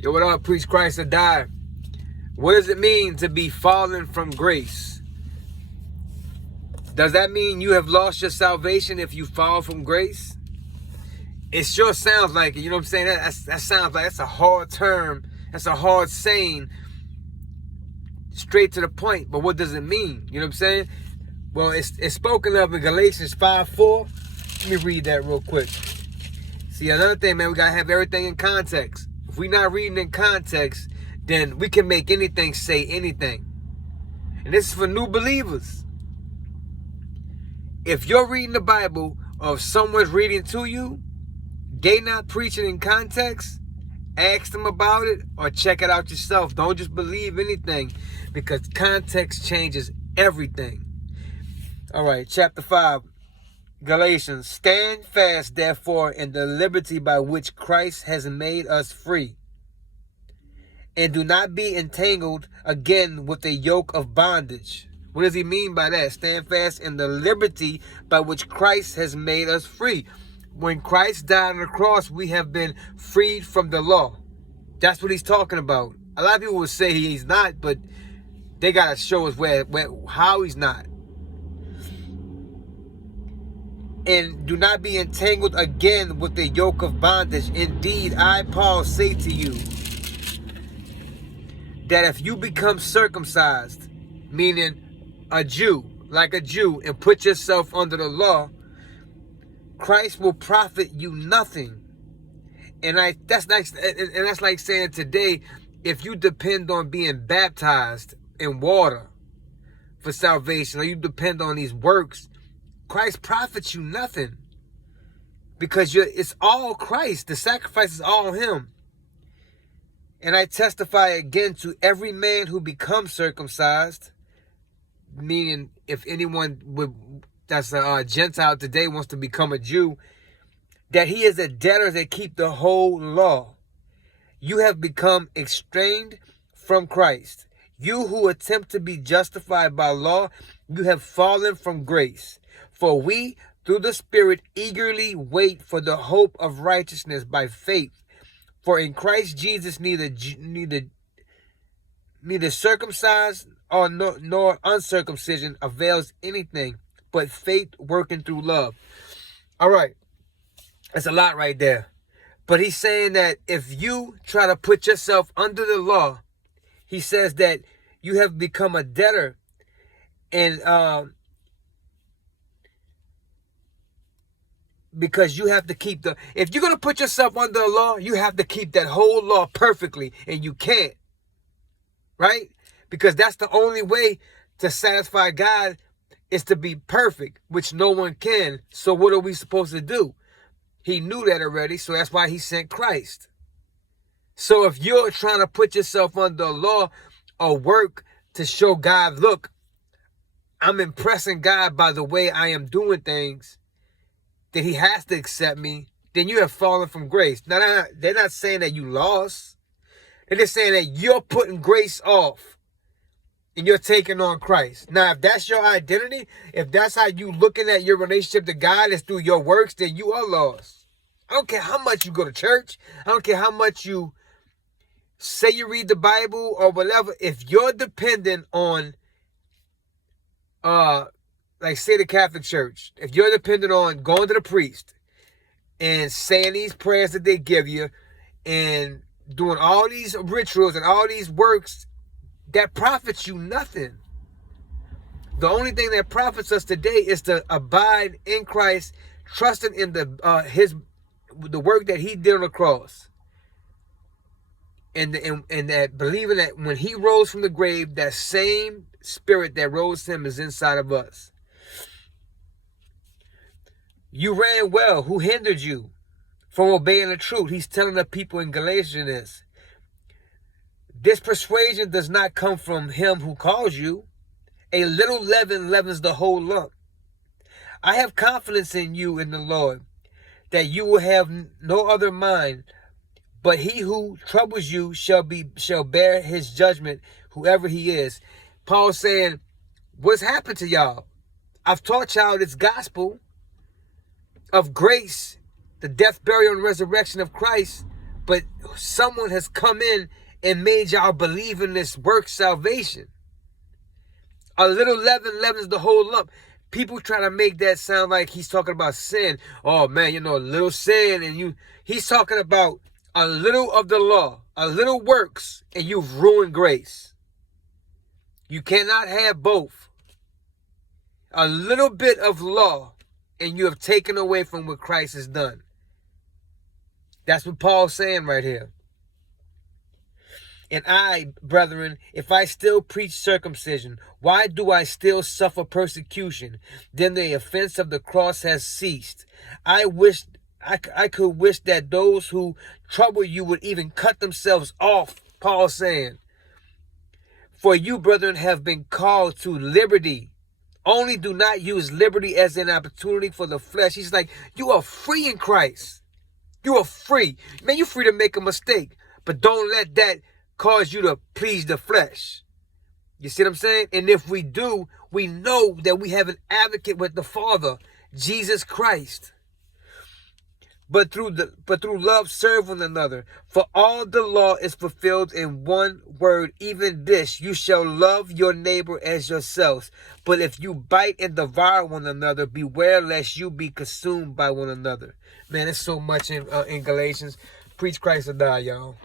Yo, what up? Preach Christ or die. What does it mean to be fallen from grace? Does that mean you have lost your salvation if you fall from grace? It sure sounds like it. You know what I'm saying? That sounds like that's a hard term. That's a hard saying. Straight to the point. But what does it mean? You know what I'm saying? Well, it's spoken of in Galatians 5:4. Let me read that real quick. See, another thing, man, we got to have everything in context. If we're not reading in context, then we can make anything say anything. And this is for new believers. If you're reading the Bible or if someone's reading to you, they not preaching in context, ask them about it or check it out yourself. Don't just believe anything because context changes everything. All right, chapter 5, Galatians. Stand fast, therefore, in the liberty by which Christ has made us free. And do not be entangled again with the yoke of bondage. What does he mean by that? Stand fast in the liberty by which Christ has made us free. When Christ died on the cross, we have been freed from the law. That's what he's talking about. A lot of people would say he's not, but they got to show us how he's not. And do not be entangled again with the yoke of bondage. Indeed, I, Paul, say to you that if you become circumcised, meaning a Jew, like a Jew, and put yourself under the law, Christ will profit you nothing. And that's like saying today, if you depend on being baptized in water for salvation, or you depend on these works, Christ profits you nothing. Because it's all Christ. The sacrifice is all him. And I testify again to every man who becomes circumcised, meaning if anyone that's a Gentile today wants to become a Jew, that he is a debtor that keep the whole law. You have become estranged from Christ. You who attempt to be justified by law, you have fallen from grace. For we, through the Spirit, eagerly wait for the hope of righteousness by faith. For in Christ Jesus neither circumcised nor uncircumcision avails anything, but faith working through love. All right. That's a lot right there. But he's saying that if you try to put yourself under the law, he says that you have become a debtor. And because you have to keep if you're going to put yourself under the law, you have to keep that whole law perfectly, and you can't. Right? Because that's the only way to satisfy God is to be perfect, which no one can. So what are we supposed to do? He knew that already, so that's why he sent Christ. So if you're trying to put yourself under the law or work to show God, look, I'm impressing God by the way I am doing things, that he has to accept me, then you have fallen from grace. Now, they're not saying that you lost. They're just saying that you're putting grace off and you're taking on Christ. Now, if that's your identity, if that's how you looking at your relationship to God is through your works, then you are lost. I don't care how much you go to church. I don't care how much you say you read the Bible or whatever. If you're dependent on, like say the Catholic Church, if you're dependent on going to the priest and saying these prayers that they give you and doing all these rituals and all these works, that profits you nothing. The only thing that profits us today is to abide in Christ, trusting in the work that he did on the cross. And that believing that when he rose from the grave, that same spirit that rose him is inside of us. You ran well. Who hindered you from obeying the truth? He's telling the people in Galatians this persuasion does not come from him who calls you. A little leaven leavens the whole lump. I have confidence in you in the Lord, that you will have no other mind, but he who troubles you shall bear his judgment, whoever he is. Paul's saying, what's happened to y'all? I've taught y'all this gospel of grace, the death, burial, and resurrection of Christ, But someone has come in and made y'all believe in this work salvation. A little leaven leavens the whole lump. People try to make that sound like he's talking about sin. Oh man, a little sin, and he's talking about a little of the law, a little works, and you've ruined grace. You cannot have both. A little bit of law, and you have taken away from what Christ has done. That's what Paul's saying right here. And I, brethren, if I still preach circumcision, why do I still suffer persecution? Then the offense of the cross has ceased. I could wish that those who trouble you would even cut themselves off, Paul saying. For you, brethren, have been called to liberty. Only do not use liberty as an opportunity for the flesh. He's like, you are free in Christ. You are free. Man, you're free to make a mistake. But don't let that cause you to please the flesh. You see what I'm saying? And if we do, we know that we have an advocate with the Father, Jesus Christ. But through love serve one another. For all the law is fulfilled in one word, even this, you shall love your neighbor as yourselves. But if you bite and devour one another, beware lest you be consumed by one another. Man, there's so much in Galatians. Preach Christ or die, y'all.